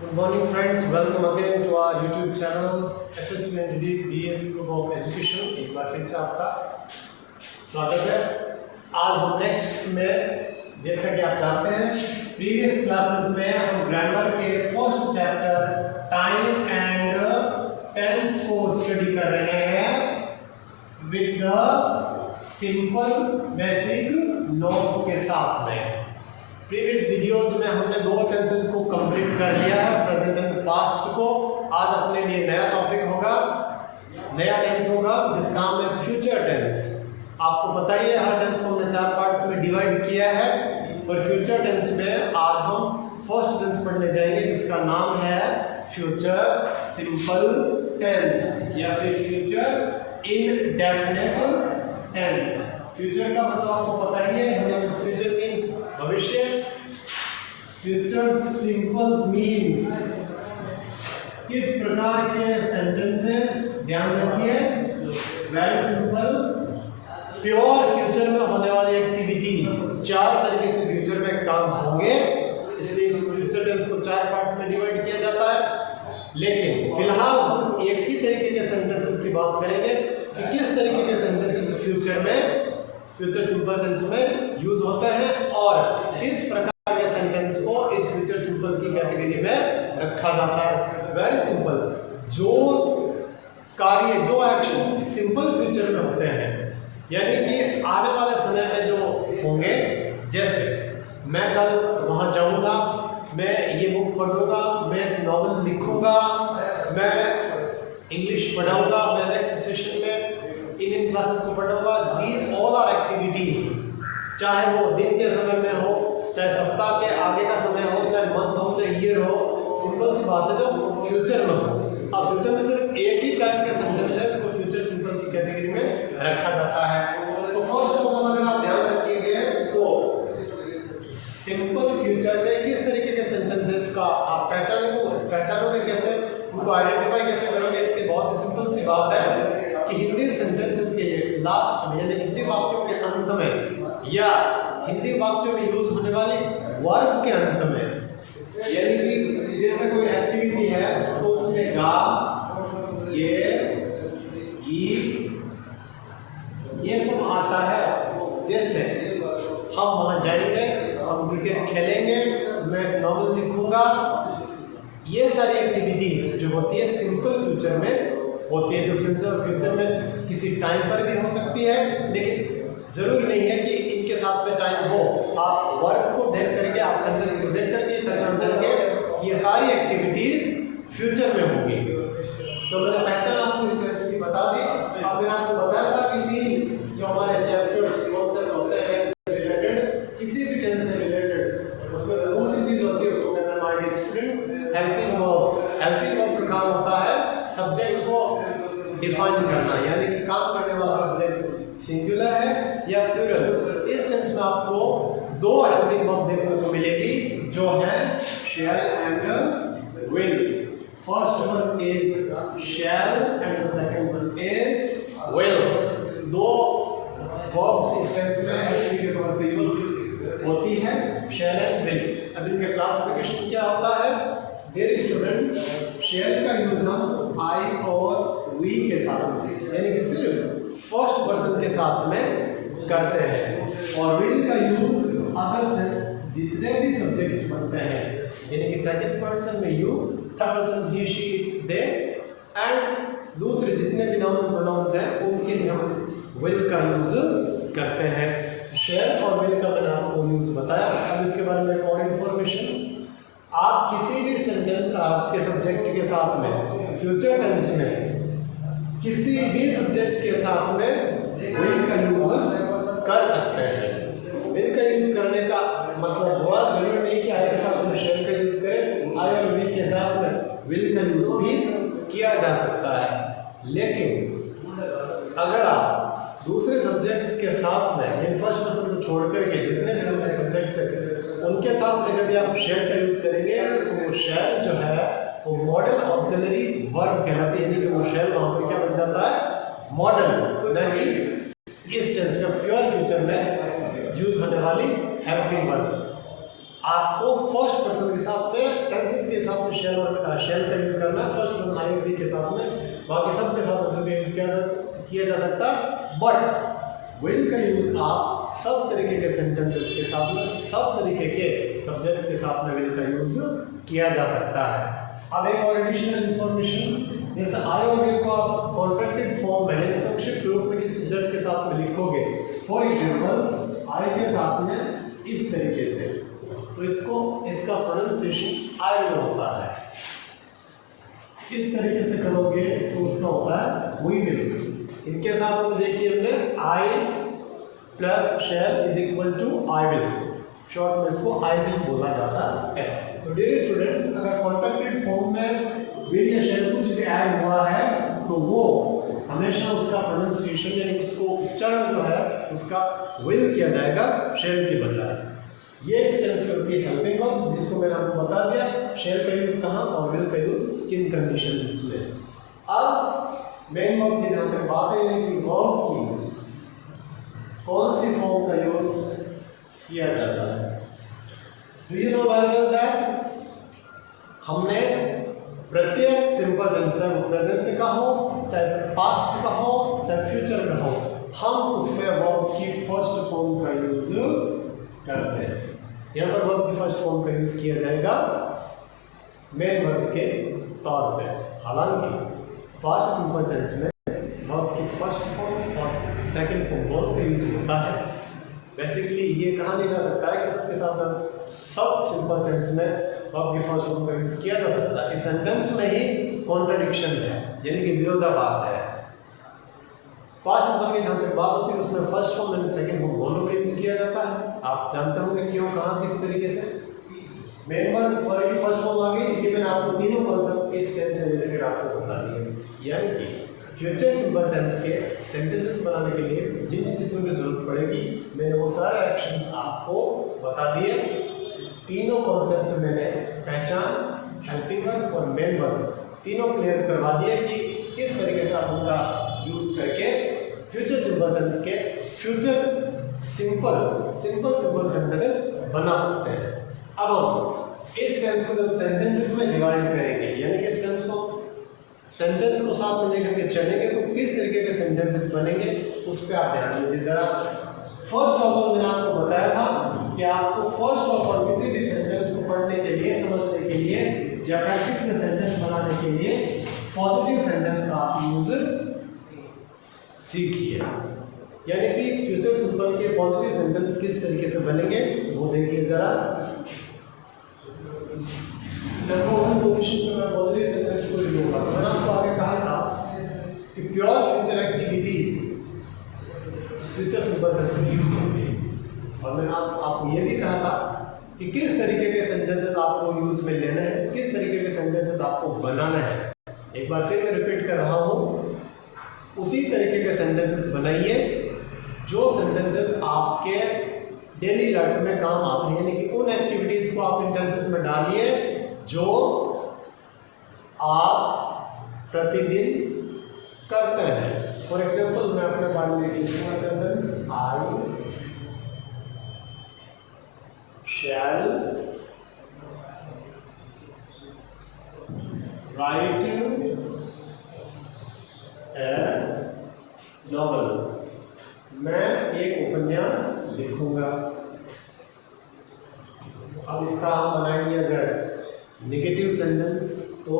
Good morning friends, welcome again to our YouTube channel Assessment DS Group of Education। एक बार फिर से आपका स्वागत है। आज हम नेक्स्ट में, जैसा कि आप जानते हैं, प्रीवियस क्लासेस में हम ग्रामर के first chapter time and tense को स्टडी कर रहे हैं with the simple basic notes के साथ में। प्रीवियस वीडियोज में हमने दो टेंसेस को कंप्लीट कर लिया है, प्रेजेंट एंड पास्ट को। आज अपने लिए नया टॉपिक होगा, नया टेंस होगा जिसका नाम है फ्यूचर टेंस। आपको पता ही है हर टेंस को हमने 4 पार्ट्स में डिवाइड किया है, और फ्यूचर टेंस में आज हम फर्स्ट टेंस पढ़ने जाएंगे जिसका नाम है फ्यूचर सिंपल टेंस या फिर फ्यूचर इनडेफिनिट टेंस। फ्यूचर का मतलब आपको पता ही है, फ्यूचर मीन्स भविष्य। फ्यूचर सिंपल मीन्स किस प्रकार के सेंटेंसेस, ध्यान रखिए, वेरी सिंपल। प्योर फ्यूचर में होने वाली एक्टिविटीज, 4 तरीके से फ्यूचर में काम होंगे, इसलिए इस फ्यूचर टेंस को 4 पार्ट्स में डिवाइड किया जाता है। लेकिन फिलहाल हम एक ही तरीके के सेंटेंसेस की बात करेंगे कि किस तरीके के सेंटेंसेस फ्यूचर में, फ्यूचर सिंपल टेंस में यूज होते हैं, और इस प्रकार के सेंटेंस को इस फ्यूचर सिंपल की कैटेगरी में रखा जाता है। वेरी सिंपल, जो कार्य, जो एक्शन सिंपल फ्यूचर में होते हैं, यानी कि आने वाले समय में जो होंगे, जैसे मैं कल वहां जाऊंगा, मैं ये बुक पढ़ूंगा, मैं नॉवल लिखूंगा, मैं इंग्लिश पढ़ाऊंगा, मैं नेक्स्ट सेशन में इन क्लासेस को पढ़ूंगा। दीज ऑल आर एक्टिविटीज, चाहे वो दिन के समय में हो, चाहे सप्ताह के आगे का समय हो, चाहे मंथ हो, चाहे ईयर हो, सिंपल सी बात है जो फ्यूचर में हो। अब फ्यूचर में सिर्फ एक ही टाइप का सेंटेंस है जिसको फ्यूचर सिंपल की कैटेगरी में रखा जाता है। तो फर्स्ट ऑफ ऑल अगर आप ध्यान रखिएगा तो सिंपल फ्यूचर में किस तरीके के सेंटेंसेस का आप पहचानोगे कैसे, उनको आइडेंटिफाई कैसे करोगे, इसकी बहुत ही सिंपल सी बात है कि हिंदी सेंटेंसेस के लास्ट में, यानी हिंदी वाक्यों के अंत में, या हिंदी वाक्यों में यूज होने वाली वर्ब के अंत में, यानी कि जैसे कोई एक्टिविटी है तो उसमें गा, ये, ये सब आता है। जैसे हम वहां जाएंगे, हम क्रिकेट खेलेंगे, मैं नॉवल लिखूंगा, ये सारी एक्टिविटीज जो होती है सिंपल फ्यूचर में होती है, जो फ्यूचर में किसी टाइम पर भी हो सकती है, लेकिन जरूरी नहीं है कि इनके साथ में टाइम हो। आप वर्क को देख करके, आप सेंटेंस को देख करके पहचान करके ये सारी एक्टिविटीज फ्यूचर में होंगी। तो मैंने पहचान आपको इस टेंस की बता दी। अब मैंने आपको बताया था कि 3 जो हमारे चैप्टर्स कॉन्सेप्ट होते हैं रिलेटेड, किसी भी टेंस से रिलेटेड, उसमें दूसरी चीज होती है, उसको कहते हैं my dear student helping verb. Helping verb का काम होता है सब्जेक्ट को डिफाइन करना, यानी कि काम करने वाला सब्जेक्ट सिंगुलर है या प्लूरल। इस टेंस में आपको 2 हेल्पिंग वर्ब देखने को मिलेगी, जो है shall and will. First one is shall and the second one is will. 2 verbs इस टेंस में हेल्पिंग के तौर पे यूज होती है, शैल एंड विल। अब इनका क्लासिफिकेशन क्या होता है डियर स्टूडेंट्स? शैल का यूज हम आई और वी के साथ, यानी कि सिर्फ फर्स्ट पर्सन के साथ में करते हैं, और विल का यूज अदर से जितने भी सब्जेक्ट्स बनते हैं, यानी कि सेकंड पर्सन में you, third person he, she, they, and दूसरे जितने भी नाउन प्रोनाउंस हैं उनके लिए हम विल का यूज करते हैं। शैल और विल का मैंने आपको यूज बताया। अब इसके बारे में एक और इन्फॉर्मेशन, आप किसी भी सेंटेंस आपके सब्जेक्ट के साथ में फ्यूचर टेंस में किसी भी सब्जेक्ट के साथ में विल का यूज कर सकते हैं। विल का यूज करने का मतलब हुआ, जरूरी नहीं कि आई के साथ में शैल का यूज करें, आई और वी के साथ में विल का यूज भी किया जा सकता है। लेकिन अगर आप दूसरे सब्जेक्ट्स के साथ में, यानी फर्स्ट पर्सन को छोड़ करके जितने भी दूसरे सब्जेक्ट्स हैं उनके साथ में कभी आप शैल का यूज करेंगे तो वो शैल जो है वो मॉडल ऑक्सिलरी वर्ब कहलाती है, यानी कि वो शैल वहां पर क्या बन जाता है, मॉडल। नहीं, इस टेंस का प्योर फ्यूचर में यूज होने वाली हेल्पिंग वर्ब। आपको फर्स्ट पर्सन के साथ में टेंसेस के साथ में शेयर और शेल का यूज करना है। फर्स्ट वन आई और बी के साथ में, बाकी सब के साथ में यूज किया जा सकता है, बट विल का यूज आप सब तरीके के सेंटेंसेस के साथ में, सब तरीके के सब्जेक्ट्स के साथ में विल का यूज किया जा सकता है। अब एक और एडिशनल इंफॉर्मेशन, जैसे आई और विल को आप कॉन्ट्रैक्टेड फॉर्म में संक्षिप्त रूप में किसी सब्जेक्ट के साथ में लिखोगे, फॉर एग्जांपल आई के साथ में इस तरीके से, तो इसका प्रोनाउंसिएशन आई विल होता है। इस तरीके से करोगे तो उसका होता है वी विल। इनके साथ में देखिए हमने I plus shall is equal to I will, short में इसको आई विल बोला जाता है। तो डियर स्टूडेंट्स, अगर कॉन्ट्रैक्टेड फॉर्म में विल या शेल कुछ भी ऐड हुआ है तो वो हमेशा उसका प्रोनाउंसिएशन यानी उसको उच्चारण जो है उसका विल किया जाएगा शेल के बजाय। ये इस टेंस की होती है हेल्पिंग वर्ब, जिसको मैंने आपको बता दिया शेल का यूज कहाँ और विल का यूज किन कंडीशंस में। अब मेन वर्ब की जहाँ पे बात है कि वर्ब की कौन सी फॉर्म का यूज किया जाता है। Do you know very well that हमने प्रत्येक सिंपल टेंस प्रेजेंट का हो, चाहे पास्ट का हो, चाहे फ्यूचर का हो, हम उसमें वर्ब की फर्स्ट फॉर्म का यूज करते हैं। यहाँ पर वर्ब की फर्स्ट फॉर्म का यूज किया जाएगा मेन वर्ब के तौर पे। हालांकि पास्ट सिंपल टेंस में वर्ब की फर्स्ट फॉर्म और सेकंड फॉर्म दोनों का यूज होता है। बेसिकली ये कहा नहीं जा सकता है कि सबके साथ सब सिंपल टेंस में वर्ब की फर्स्ट फॉर्म का यूज किया जा सकता है। इस सेंटेंस में ही कॉन्ट्रडिक्शन है, यानी कि विरोधाभास है। पास्ट सिंपल की जहाँ तक बात होती है उसमें first form and second form दोनों का यूज किया जाता है। आप जानते होंगे क्यों, कहाँ, किस तरीके से। Main verb already first form आ गई, ये मैंने आपको तीनों कॉन्सेप्ट इस टेंस से रिलेटेड आपको बता दिए। यानी कि फ्यूचर सिंपल टेंस के सेंटेंसेस बनाने के लिए जिन चीज़ों की जरूरत पड़ेगी मैंने वो सारे एक्शंस आपको बता दिए। तीनों कॉन्सेप्ट मैंने पहचान, हेल्पिंग वर्ब और मेन वर्ब तीनों क्लियर करवा दिए कि किस तरीके से आप उनका यूज करके फ्यूचर सिंपल टेंस के फ्यूचर सिंपल सेंटेंस बना सकते हैं। अब हम इस टेंस को जब सेंटेंसेस में डिवाइड करेंगे, यानी कि इस टेंस को सेंटेंस को साथ में लेकर के चलेंगे तो किस तरीके के सेंटेंसेस बनेंगे उस पर आप ध्यान दीजिए जरा। फर्स्ट ऑफ ऑल मैंने आपको बताया था कि आपको फर्स्ट ऑफ ऑल किसी भी सेंटेंस को पढ़ने के लिए, समझने के लिए या प्रैक्टिस में सेंटेंस बनाने के लिए पॉजिटिव सेंटेंस का आप यूज सीखिए। यानी कि फ्यूचर सिंपल के पॉजिटिव सेंटेंस किस तरीके से बनेंगे वो देखिए जरा। नंबर वन पोजीशन में मैं पॉजिटिव सेंटेंस को लिखूंगा। मैंने आपको आगे कहा था कि pure future activities future simple tense में यूज होती है। और मैंने आपको ये भी कहा था कि किस तरीके के सेंटेंसेस आपको यूज में लेना है, किस तरीके के सेंटेंसेस आपको बनाना है। एक बार फिर मैं रिपीट कर रहा हूँ, उसी तरीके के सेंटेंसेस बनाइए जो सेंटेंसेस आपके डेली लाइफ में काम आते हैं, यानी कि उन एक्टिविटीज को आप इन टेंसेस में डालिए जो आप प्रतिदिन करते हैं। फॉर एग्जाम्पल मैं अपने बारे में लिखूंगा sentence, I shall write a novel, मैं एक उपन्यास लिखूंगा। अब इसका हम बनाएंगे अगर नेगेटिव सेंटेंस तो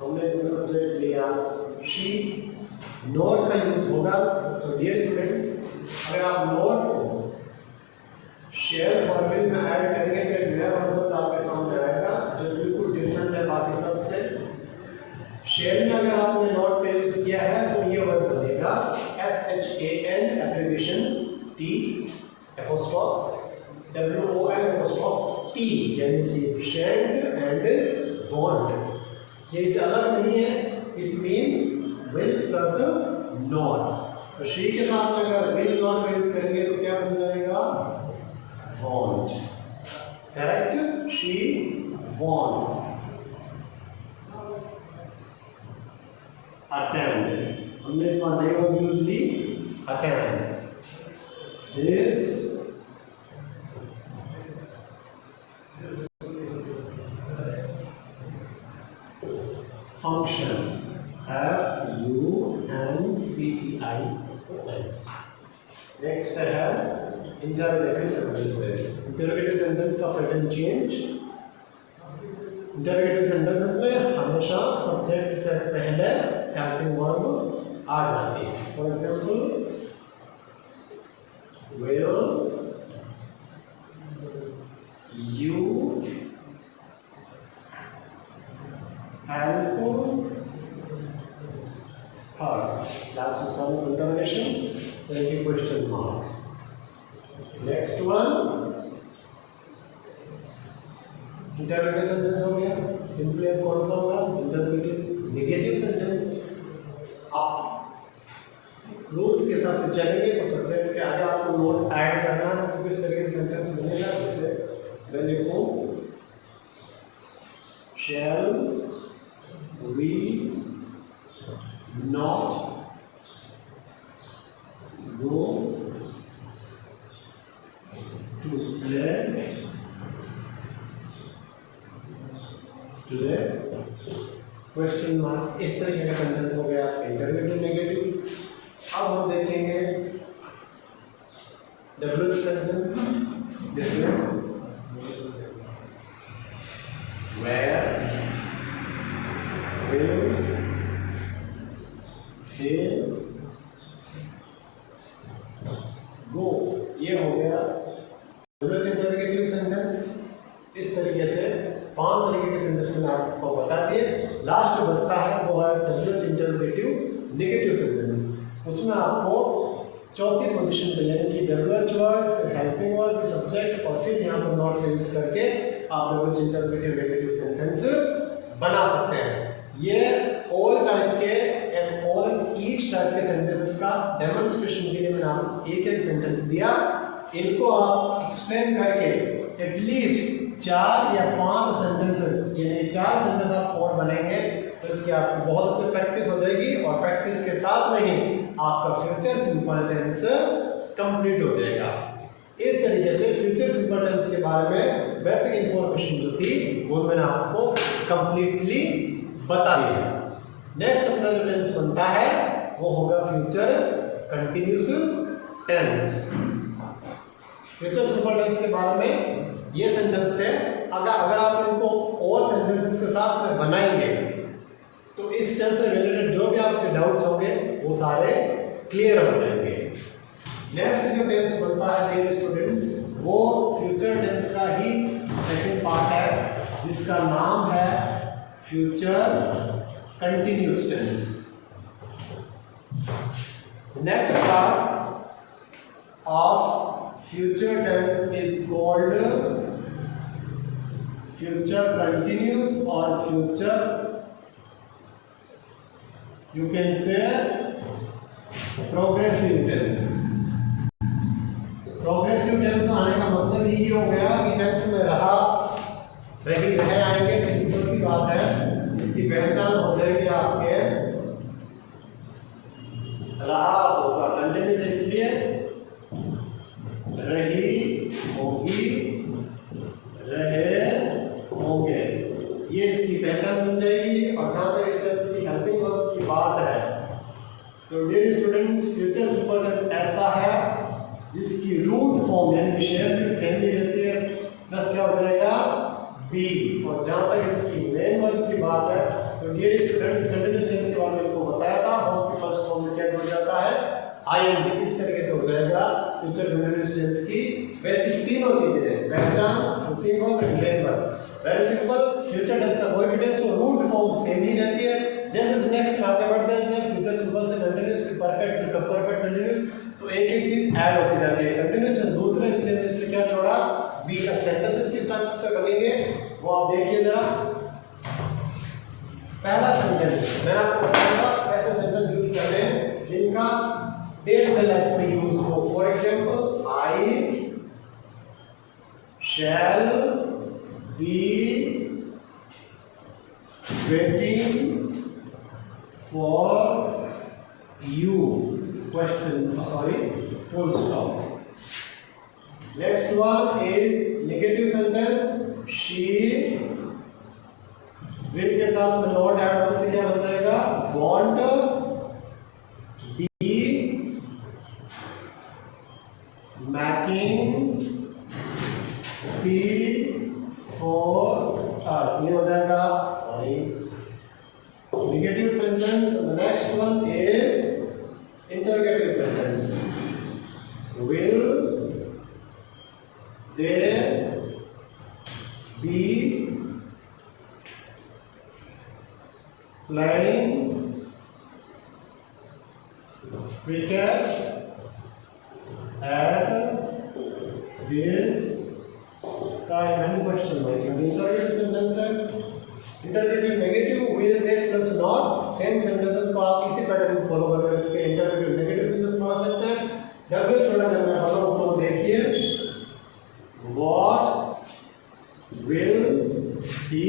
हमने इसमें सब्जेक्ट लिया शी, नोट का यूज होगा। तो डियर स्टूडेंट्स, अगर आप नोट को शेयर और विल में ऐड करेंगे तो एक नया कॉन्सेप्ट आपके सामने आएगा जो बिल्कुल डिफरेंट है बाकी सबसे। शेयर में अगर आपने नोट का यूज किया है तो ये वर्ड बनेगा SHAN abbreviation T apostrophe WON T, यानी कि शेयर्ड एंड वांट। ये इससे अलग नहीं है, it means will plus not. तो शी के साथ में अगर विल नॉट का यूज करेंगे तो क्या बन जाएगा, want. Correct, she want. Attend, हमने इसका नई वर्ब यूज ली attend. This function. F-U-N-C-T-I-O-N. Next है interrogative sentences. Interrogative sentence का pattern change. Interrogative sentences में हमेशा subject से पहले helping verb आ जाती है. For example, will you help her? Last with some interrogation, then a question mark. Next one, interrogative sentence हो गया. Simply अब कौन सा होगा? Interrogative negative sentence. आप रूल्स के साथ चलेंगे तो सब्जेक्ट के आगे आपको नोट ऐड करना है. तो किस तरीके से सेंटेंस बनेगा? जैसे then लिखो shall we not go to play today? Question mark. इस तरीके का सेंटेंस हो गया इंटररोगेटिव नेगेटिव. अब हम देखेंगे डब्ल्यू सेंटेंस. जैसे where will they go? ये हो गया इंटररोगेटिव सेंटेंस. इस तरीके से 5 तरीके के सेंटेंस मैंने आपको बता दिए. लास्ट जो बचता है वो है इंटररोगेटिव नेगेटिव सेंटेंस. उसमें आपको चौथी पोजीशन पे यानी कि डब्ल्यूएच वर्ड, फिर हेल्पिंग वर्ड, फिर सब्जेक्ट और फिर यहाँ पर नॉट का यूज करके आप लोग इंटररोगेटिव नेगेटिव सेंटेंस बना सकते हैं. ये ऑल टाइप के एंड ऑल ईच टाइप के सेंटेंसेस का डेमोंस्ट्रेशन के लिए मैंने आपको एक सेंटेंस दिया. इनको आप एक्सप्लेन करके एटलीस्ट 4 या 5 सेंटेंसेस यानी 4 सेंटेंस आप और बनेंगे तो इसकी आपको बहुत अच्छी प्रैक्टिस हो जाएगी. और प्रैक्टिस के साथ में ही आपका फ्यूचर सिंपल टेंस कंप्लीट हो जाएगा. इस तरीके से फ्यूचर सिंपल टेंस के बारे में बेसिक इंफॉर्मेशन जो थी वो मैंने आपको कंप्लीटली बता दी. नेक्स्ट अपना जो टेंस बनता है वो होगा future continuous tense. Future simple tense के बारे में ये सेंटेंस थे. अगर आप इनको और सेंटेंसेस के साथ में बनाएंगे तो इस टेंस से रिलेटेड जो भी आपके डाउट्स होंगे वो सारे क्लियर हो जाएंगे. नेक्स्ट जो टेंस बनता है डियर स्टूडेंट्स वो फ्यूचर टेंस का ही सेकंड पार्ट है जिसका नाम है future continuous tense. Next part of future tense is called future continuous और future you can say progressive tense. Progressive tense आने का मतलब ही हो गया कि टेंस में रहे आएंगे तो सिंपल सी बात है इसकी पहचान हो जाएगी आपके रहा होगा. कंटिन्यूअस इसलिए रही होगी, रहे होंगे, ये इसकी पहचान बन जाएगी. और जहां तक इस टेंस की हेल्पिंग वर्ब की बात है तो dear students future simple tense ऐसा है जिसकी रूट फॉर्म यानी शेप भी सेम ही रहती है प्लस क्या हो जाएगा बी. और जहां तक इसकी मेन वर्ब की बात है तो डियर स्टूडेंट्स कंटिन्यूअस टेंस के बारे में आपको बताया था. वर्ब की फर्स्ट फॉर्म में क्या जुड़ जाता है आईएनजी. इस तरीके से हो जाएगा फ्यूचर कंटिन्यूअस टेंस की बेसिक तीनों चीजें हैं पहचान, helping verb and main verb. Very simple. Future tense का कोई भी टेंस हो रूट फॉर्म सेम ही रहती है. जैसे नेक्स्ट में आगे बढ़ते हैं फ्यूचर सिंपल से कंटिन्यूअस फिर परफेक्ट फिर परफेक्ट कंटिन्यूअस तो एक एक चीज ऐड होती जाती है. कंटिन्यूअस दूसरे इसलिए मैं इसमें क्या छोड़ा बी. अब सेंटेंसेस किस टाइप से बनेंगे वो आप देखिए जरा. पहला सेंटेंस मैंने आपको बताया था ऐसे सेंटेंस यूज करने हैं जिनका डे टू डे लाइफ में यूज हो. For example I shall be waiting for you question full stop. Next one is negative sentence she will के साथ में नॉट ऐड होने से क्या आसानी हो जाएगा। Sorry, negative sentence. The next one is interrogative sentence. Will there be playing cricket at this time? Any question? Like interrogative sentence है, interrogative negative will they plus not, same sentences को आप इसी पैटर्न को follow करके इसके interrogative negative sentence बना सकते हैं। W छोड़ा जब मैं बताऊँ तो देखिए, what will he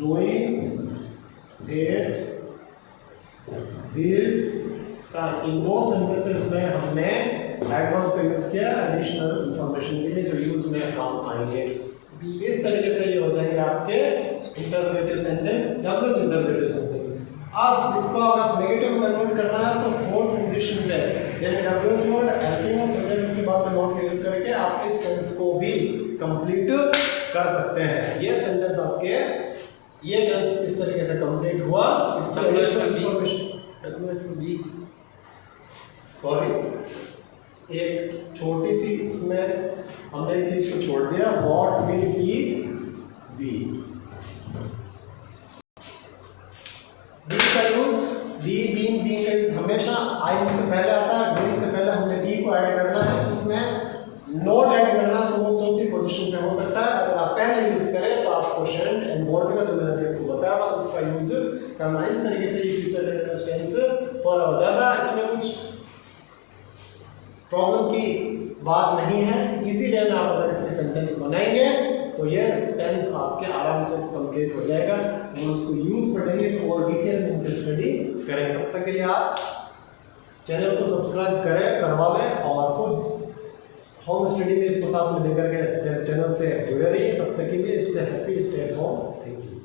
doing it this time? इन दो सेंटेंसेस में हमने एडवर्ब का यूज किया एडिशनल इंफॉर्मेशन के लिए जो यूज में काम आएंगे। इस तरीके से ये हो जाएंगे आपके interrogative sentence, double interrogative sentence. अब इसको अगर आप नेगेटिव में कन्वर्ट करना है तो फोर्थ कंडीशन पे यानी double word helping of subject के बाद में नॉट का यूज करके आप इस सेंटेंस को भी कंप्लीट कर सकते हैं। ये सेंटेंस आपके ये टेंस इस तरीके से कंप्लीट हुआ। इसकी एडिशनल इंफॉर्मेशन सॉरी एक छोटी सी इसमें हमने एक चीज को छोड़ दिया, what will he be. Be का यूज बी बीइंग बी का यूज हमेशा आई से पहले आता है। बीइंग से पहले हमने बी को ऐड करना है, इसमें नोट ऐड करना तो वो चौथी पोजीशन पे हो सकता है। अगर आप पहले यूज करें तो आपको शेंट एंड बोर्ड का जो मैंने आपको बताया था उसका यूज करना। इस तरीके से ये फ्यूचर कंटीन्यूअस टेंस फॉलो हो जाता है। इसमें कुछ प्रॉब्लम की बात नहीं है, इजी वे में आप अगर इसके सेंटेंस बनाएंगे तो ये टेंस आपके आराम से कंप्लीट हो जाएगा। हम उसको यूज पढ़ेंगे तो और डिटेल में इनकी स्टडी करेंगे। तब तक के लिए आप चैनल को सब्सक्राइब करें, करवा लें और खुद होम स्टडी में इसको साथ में लेकर के चैनल से जुड़े रहिए। तब तक के लिए stay happy, stay at home. Thank you.